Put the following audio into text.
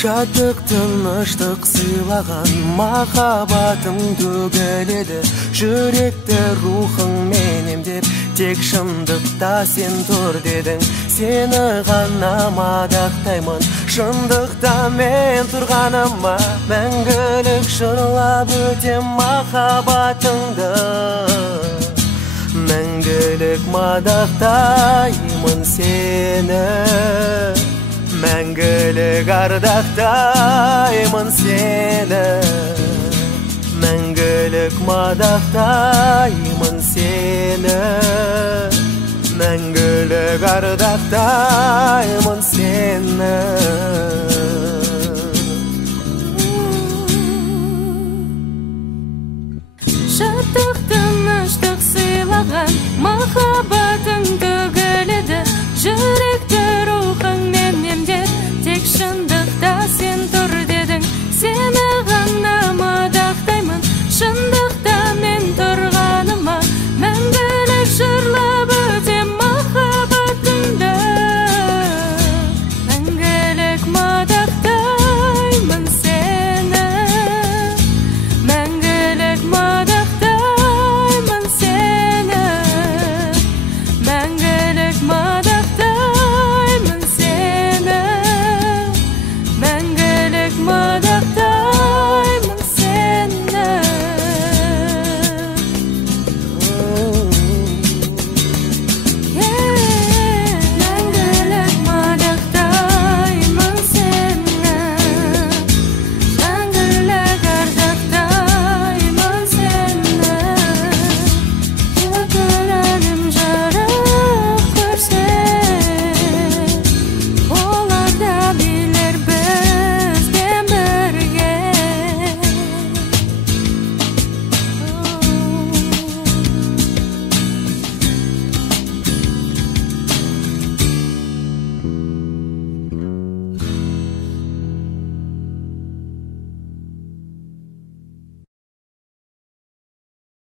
Шаттық тыныштық сыйлаған махаббатым төгіледі жүректі рухың мен емдеп тек шындықта сен тұр дедің сені ғана мадақтаймын шындықта мен тұрғаныма мәңгілік жырлап өтем махаббатыңды мәңгілік мадақтаймын сені мәңгілік ардақтаймын сені мәңгілік мадақтаймын сені мәңгілік ардақтаймын сені